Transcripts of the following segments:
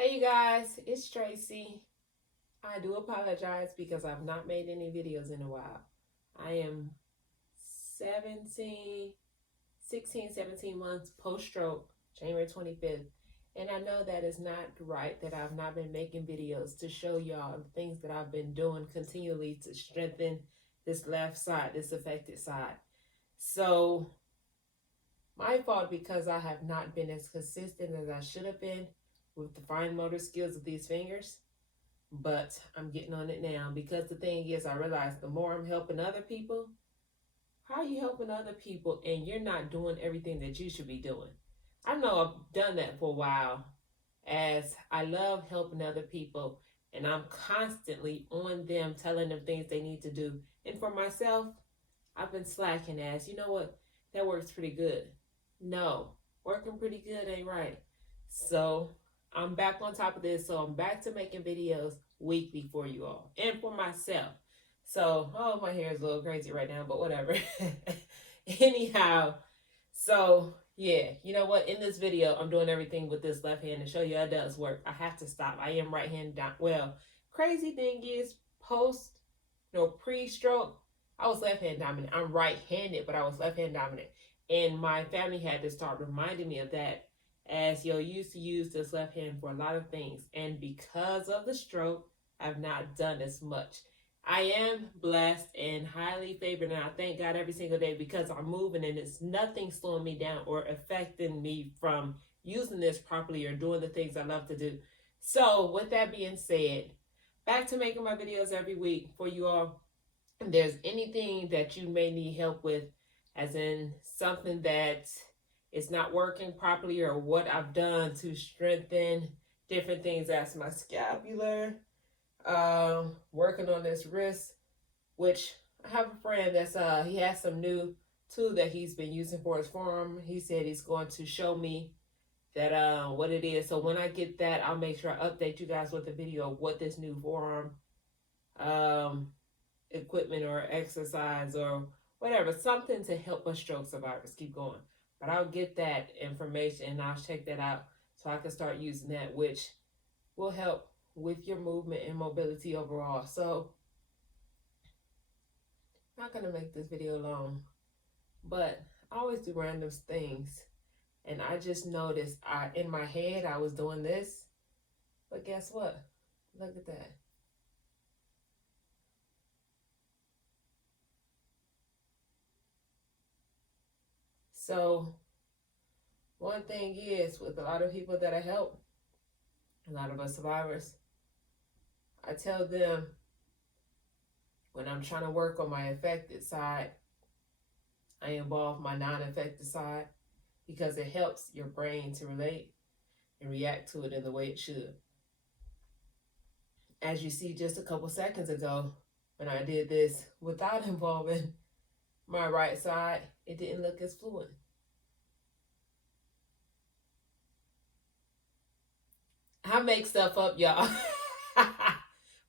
Hey you guys, it's Tracy. I do apologize because I've not made any videos in a while. I am 17, 16, 17 months post-stroke, January 25th. And I know that is not right that I've not been making videos to show y'all the things that I've been doing continually to strengthen this left side, this affected side. So my fault because I have not been as consistent as I should have been with the fine motor skills of these fingers, but I'm getting on it now because the thing is, I realize the more I'm helping other people, how are you helping other people and you're not doing everything that you should be doing? I know I've done that for a while as I love helping other people and I'm constantly on them telling them things they need to do. And for myself, I've been slacking as, you know what, that works pretty good. No, working pretty good ain't right. So I'm back on top of this. So I'm back to making videos weekly for you all and for myself. So, oh, my hair is a little crazy right now, but whatever. Anyhow, so yeah, you know what? In this video, I'm doing everything with this left hand to show you it does work. I have to stop. I am right hand down. Well, crazy thing is, pre-stroke, I was left hand dominant. I'm right handed, but I was left hand dominant. And my family had to start reminding me of that as yo used to use this left hand for a lot of things. And because of the stroke, I've not done as much. I am blessed and highly favored, and I thank God every single day because I'm moving and it's nothing slowing me down or affecting me from using this properly or doing the things I love to do. So, with that being said, back to making my videos every week for you all. If there's anything that you may need help with, as in something that is not working properly or what I've done to strengthen different things as my scapular, working on this wrist, which I have a friend that's he has some new tool that he's been using for his forearm. He said he's going to show me that what it is. So when I get that, I'll make sure I update you guys with a video of what this new forearm um equipment or exercise or whatever, something to help us stroke survivors keep going. But I'll get that information and I'll check that out so I can start using that, which will help with your movement and mobility overall. So I'm not gonna make this video long, but I always do random things. And I just noticed in my head I was doing this, but guess what? Look at that. So one thing is, with a lot of people that I help, a lot of us survivors, I tell them when I'm trying to work on my affected side, I involve my non-affected side because it helps your brain to relate and react to it in the way it should. As you see just a couple seconds ago, when I did this without involving my right side, it didn't look as fluent. I make stuff up, y'all.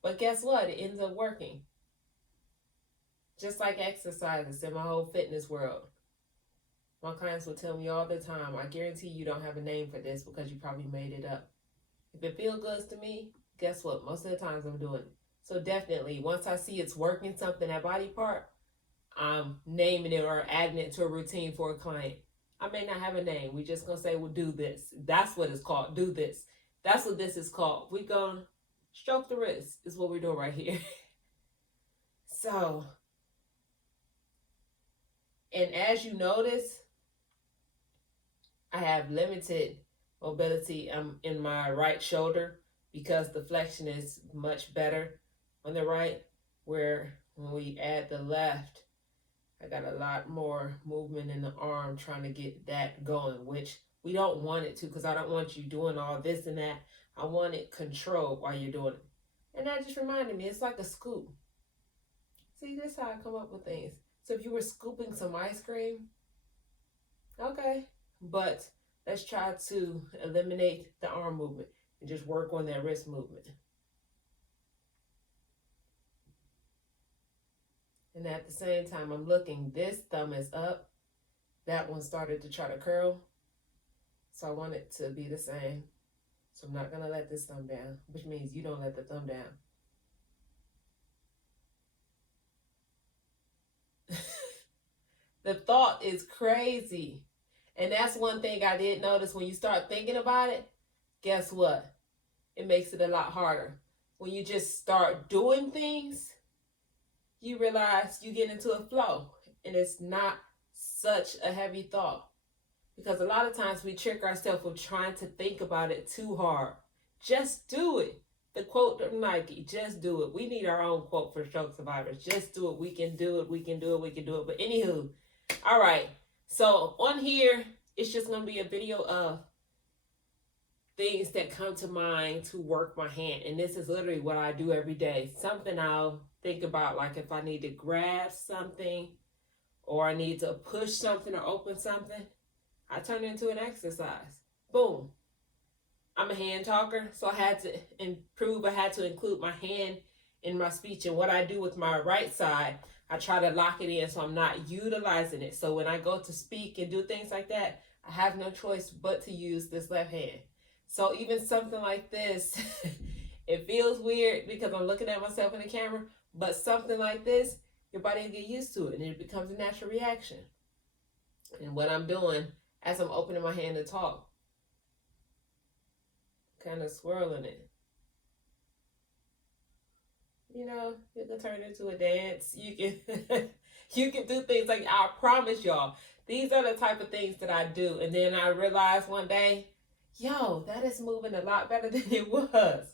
But guess what? It ends up working. Just like exercises in my whole fitness world. My clients will tell me all the time, I guarantee you don't have a name for this because you probably made it up. If it feels good to me, guess what? Most of the times I'm doing it. So definitely, once I see it's working something, that body part, I'm naming it or adding it to a routine for a client. I may not have a name. We just gonna say, well, do this. That's what it's called. Do this. That's what this is called. We gonna stroke the wrist is what we're doing right here. So, and as you notice, I have limited mobility in my right shoulder because the flexion is much better on the right, where when we add the left, I got a lot more movement in the arm trying to get that going, which we don't want it to because I don't want you doing all this and that. I want it controlled while you're doing it. And that just reminded me, it's like a scoop. See, this is how I come up with things. So if you were scooping some ice cream, okay, but let's try to eliminate the arm movement and just work on that wrist movement. And at the same time, I'm looking, this thumb is up. That one started to try to curl. So I want it to be the same. So I'm not going to let this thumb down, which means you don't let the thumb down. The thought is crazy. And that's one thing I did notice when you start thinking about it. Guess what? It makes it a lot harder. When you just start doing things, you realize you get into a flow and it's not such a heavy thought. Because a lot of times we trick ourselves with trying to think about it too hard. Just do it. The quote from Nike, just do it. We need our own quote for stroke survivors. Just do it. We can do it. We can do it. We can do it. But anywho, all right. So on here, it's just going to be a video of things that come to mind to work my hand. And this is literally what I do every day. Something I'll think about, like if I need to grab something or I need to push something or open something, I turn it into an exercise. Boom. I'm a hand talker, so I had to include my hand in my speech. And what I do with my right side, I try to lock it in so I'm not utilizing it. So when I go to speak and do things like that, I have no choice but to use this left hand. So even something like this, it feels weird because I'm looking at myself in the camera, but something like this, your body will get used to it and it becomes a natural reaction. And what I'm doing as I'm opening my hand to talk, kind of swirling it. You know, you can turn it into a dance. You can you can do things like, I promise y'all, these are the type of things that I do. And then I realized one day, yo, that is moving a lot better than it was.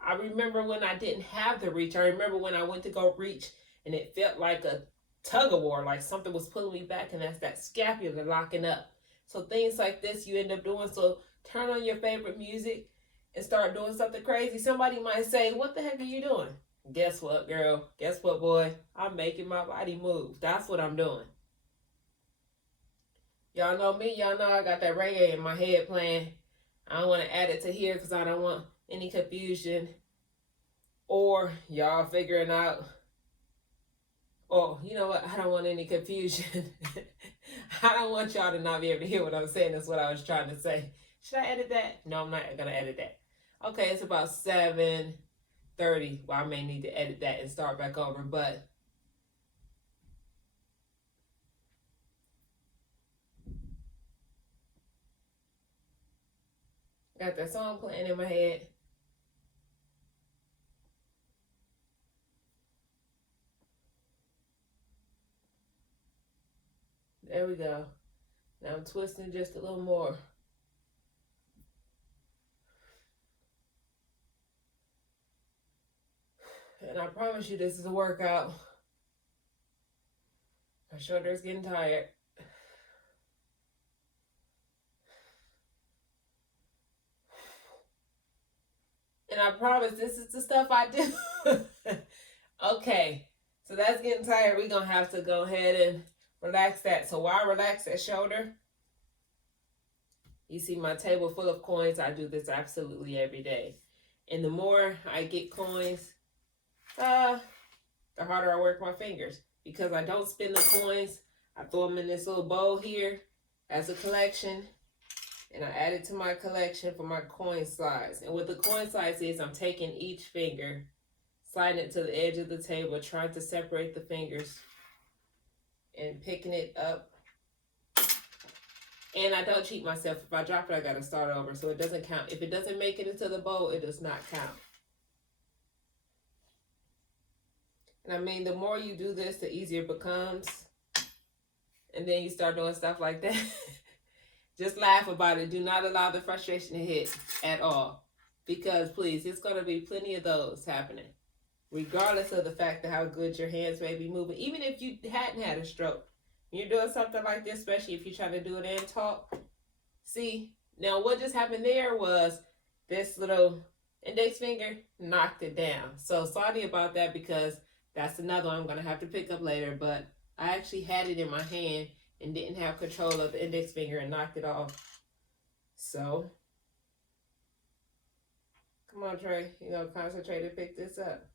I remember when I didn't have the reach. I remember when I went to go reach and it felt like a tug of war, like something was pulling me back, and that's that scapula locking up. So things like this you end up doing. So turn on your favorite music and start doing something crazy. Somebody might say, what the heck are you doing? Guess what, girl? Guess what, boy? I'm making my body move. That's what I'm doing. Y'all know me. Y'all know I got that reggae in my head playing. I don't want to add it to here because I don't want any confusion or y'all figuring out, oh, you know what? I don't want any confusion. I don't want y'all to not be able to hear what I'm saying. That's what I was trying to say. Should I edit that? No, I'm not going to edit that. Okay, it's about 7:30. Well, I may need to edit that and start back over, but got that song playing in my head. There we go. Now I'm twisting just a little more. And I promise you this is a workout. My shoulder's getting tired. And I promise this is the stuff I do. Okay, so that's getting tired. We're going to have to go ahead and relax that. So while I relax that shoulder, you see my table full of coins. I do this absolutely every day. And the more I get coins, the harder I work my fingers. Because I don't spin the coins, I throw them in this little bowl here as a collection. And I add it to my collection for my coin slides. And what the coin slides is, I'm taking each finger, sliding it to the edge of the table, trying to separate the fingers, and picking it up. And I don't cheat myself. If I drop it, I got to start over. So it doesn't count. If it doesn't make it into the bowl, it does not count. And I mean, the more you do this, the easier it becomes. And then you start doing stuff like that. Just laugh about it. Do not allow the frustration to hit at all. Because, please, it's going to be plenty of those happening. Regardless of the fact of how good your hands may be moving. Even if you hadn't had a stroke. When you're doing something like this, especially if you're trying to do it and talk. See, now what just happened there was this little index finger knocked it down. So sorry about that, because that's another one I'm going to have to pick up later. But I actually had it in my hand and didn't have control of the index finger and knocked it off. So, come on, Trey. Concentrate and pick this up.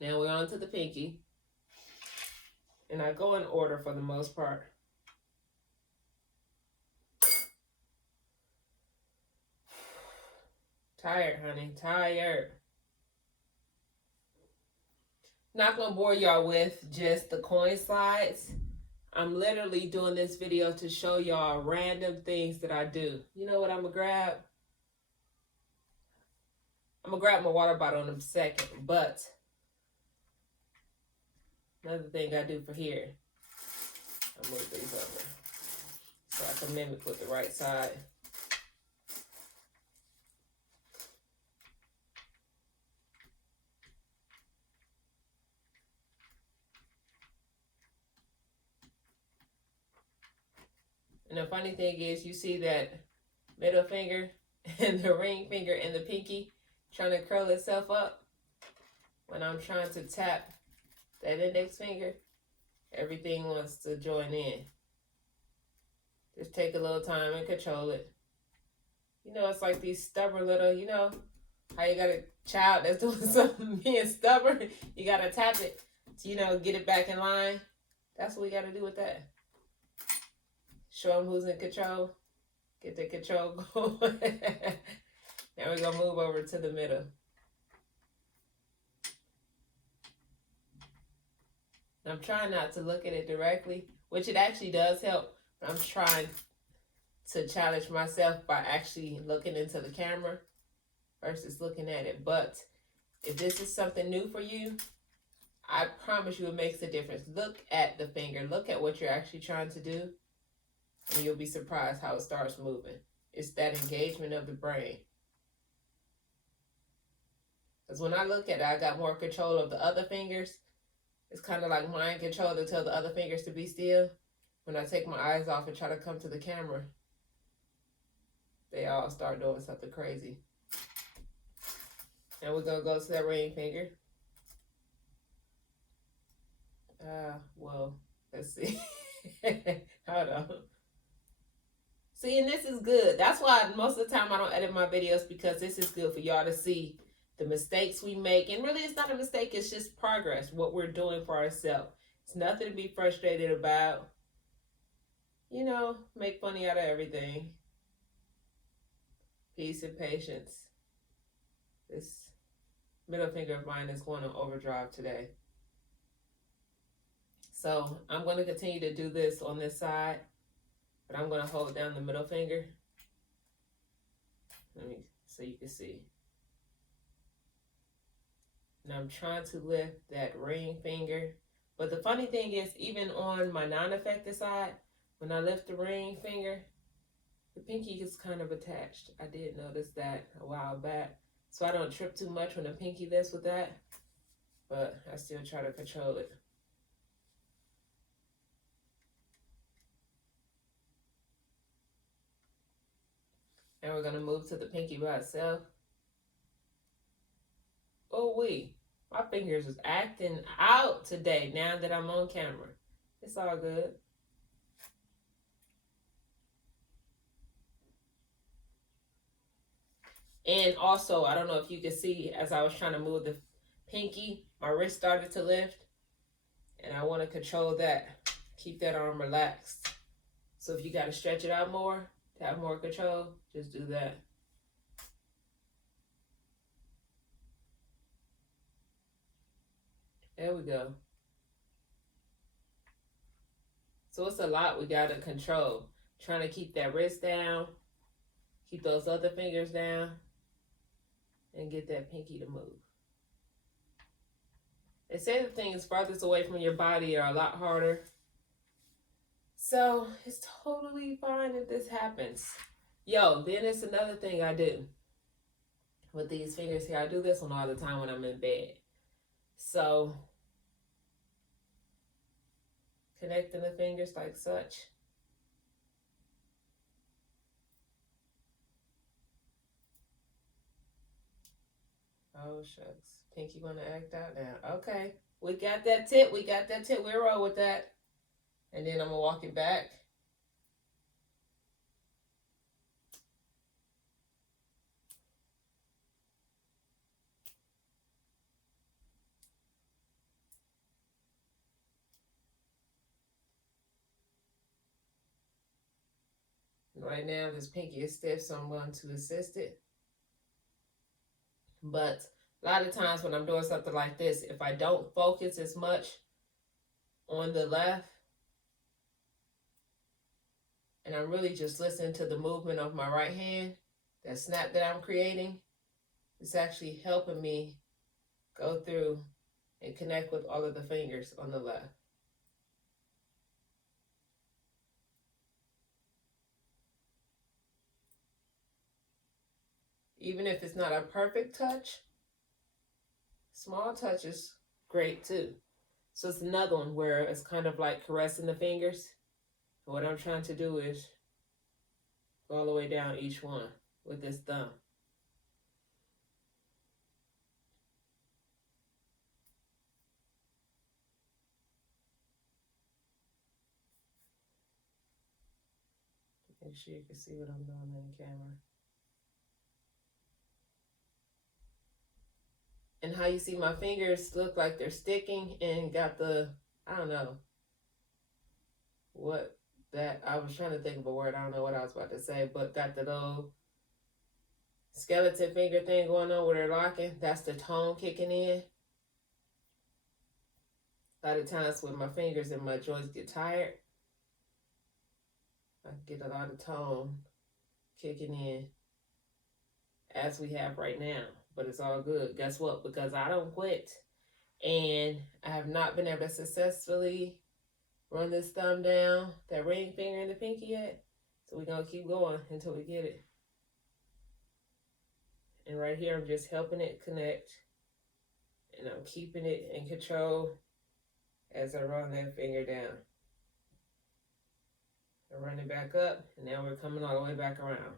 Now we're on to the pinky. And I go in order for the most part. Tired, honey. Tired. Not gonna bore y'all with just the coin slides. I'm literally doing this video to show y'all random things that I do. You know what I'm gonna grab? I'm gonna grab my water bottle in a second, but another thing I do for here, I'll move these over so I can mimic with the right side. And the funny thing is, you see that middle finger and the ring finger and the pinky trying to curl itself up. When I'm trying to tap that index finger, everything wants to join in. Just take a little time and control it. You know, it's like these stubborn little, you know, how you got a child that's doing something being stubborn, you got to tap it to, you know, get it back in line. That's what we got to do with that. Show them who's in control. Get the control going. Now we're going to move over to the middle. I'm trying not to look at it directly, which it actually does help. But I'm trying to challenge myself by actually looking into the camera versus looking at it. But if this is something new for you, I promise you it makes a difference. Look at the finger. Look at what you're actually trying to do. And you'll be surprised how it starts moving. It's that engagement of the brain. Because when I look at it, I got more control of the other fingers. It's kind of like mind control to tell the other fingers to be still. When I take my eyes off and try to come to the camera, they all start doing something crazy. Now we're going to go to that ring finger. Well, let's see. Hold on. See, and this is good. That's why most of the time I don't edit my videos, because this is good for y'all to see the mistakes we make. And really, it's not a mistake. It's just progress, what we're doing for ourselves. It's nothing to be frustrated about. You know, make funny out of everything. Peace and patience. This middle finger of mine is going on overdrive today. So I'm going to continue to do this on this side. But I'm going to hold down the middle finger. So you can see. And I'm trying to lift that ring finger. But the funny thing is, even on my non-affected side, when I lift the ring finger, the pinky is kind of attached. I did notice that a while back. So I don't trip too much when the pinky lifts with that. But I still try to control it. And we're going to move to the pinky by itself. Oh, my fingers is acting out today now that I'm on camera. It's all good. And also, I don't know if you can see, as I was trying to move the pinky, my wrist started to lift. And I want to control that. Keep that arm relaxed. So if you got to stretch it out more, to have more control, just do that. There we go. So it's a lot we got to control. Trying to keep that wrist down, keep those other fingers down, and get that pinky to move. They say the things farthest away from your body are a lot harder. So it's totally fine if this happens. Yo, then it's another thing I do with these fingers here. I do this one all the time when I'm in bed. So connecting the fingers like such. Oh, shucks. Pinky want to act out now. Okay. We got that tip. We'll roll with that. And then I'm going to walk it back. Right now, this pinky is stiff, so I'm going to assist it. But a lot of times when I'm doing something like this, if I don't focus as much on the left, and I'm really just listening to the movement of my right hand, that snap that I'm creating, it's actually helping me go through and connect with all of the fingers on the left. Even if it's not a perfect touch, small touch is great too. So it's another one where it's kind of like caressing the fingers. And what I'm trying to do is go all the way down each one with this thumb. Make sure you can see what I'm doing in the camera. And how you see my fingers look like they're sticking and got the, I don't know what that, I was trying to think of a word, I don't know what I was about to say, but got the little skeleton finger thing going on where they're locking. That's the tone kicking in. A lot of times when my fingers and my joints get tired, I get a lot of tone kicking in as we have right now. But it's all good. Guess what? Because I don't quit. And I have not been able to successfully run this thumb down, that ring finger and the pinky yet. So we're going to keep going until we get it. And right here, I'm just helping it connect. And I'm keeping it in control as I run that finger down. I run it back up, and now we're coming all the way back around.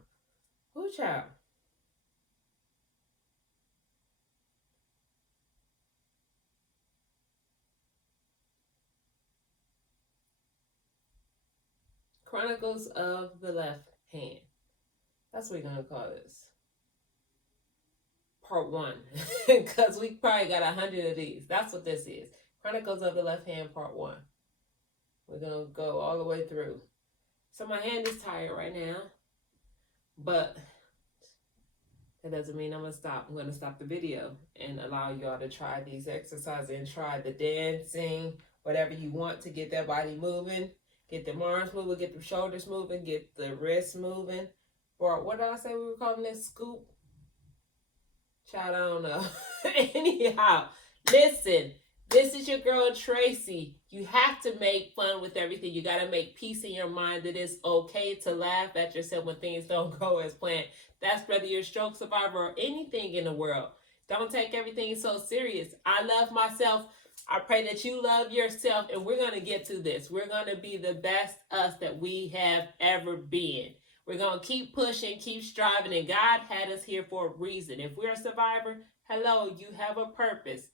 Woo child. Chronicles of the Left Hand. That's what we're going to call this. Part 1. Because we probably got 100 of these. That's what this is. Chronicles of the Left Hand, Part 1. We're going to go all the way through. So my hand is tired right now. But that doesn't mean I'm going to stop. I'm going to stop the video and allow y'all to try these exercises and try the dancing, whatever you want to get that body moving. Get the arms moving, get the shoulders moving, get the wrists moving. Or what did I say we were calling this? Scoop? Child, I don't know. Anyhow, listen. This is your girl, Tracy. You have to make fun with everything. You got to make peace in your mind that it's okay to laugh at yourself when things don't go as planned. That's whether you're a stroke survivor or anything in the world. Don't take everything so serious. I love myself. I pray that you love yourself, and we're going to get to this. We're going to be the best us that we have ever been. We're going to keep pushing, keep striving, and God had us here for a reason. If we're a survivor, hello, you have a purpose.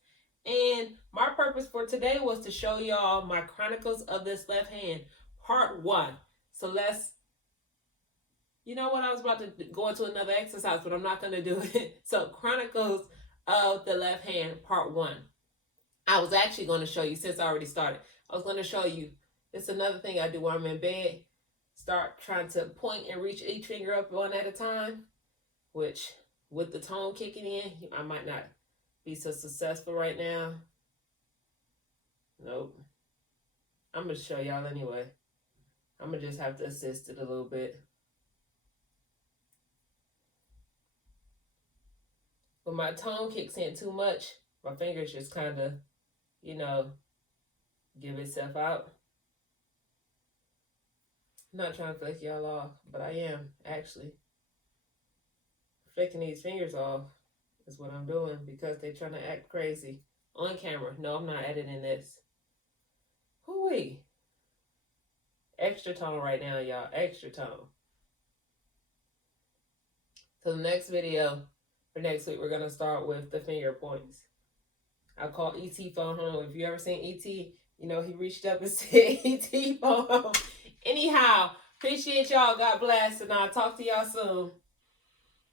And my purpose for today was to show y'all my Chronicles of this Left Hand, Part 1. So let's, you know what, I was about to go into another exercise, but I'm not going to do it. So Chronicles of the Left Hand, Part 1. I was actually going to show you, since I already started, I was going to show you, it's another thing I do when I'm in bed. Start trying to point and reach each finger up one at a time, which with the tone kicking in, I might not be so successful right now. Nope. I'm going to show y'all anyway. I'm going to just have to assist it a little bit. When my tone kicks in too much, my fingers just kind of, you know, give itself out. I'm not trying to flick y'all off, but I am actually. Flicking these fingers off is what I'm doing because they're trying to act crazy on camera. No, I'm not editing this. Hoo-wee. Extra tone right now, y'all. Extra tone. So the next video for next week, we're going to start with the finger points. I call E.T. phone home. If you ever seen E.T., you know, he reached up and said, E.T. phone home. Anyhow, appreciate y'all. God bless. And I'll talk to y'all soon.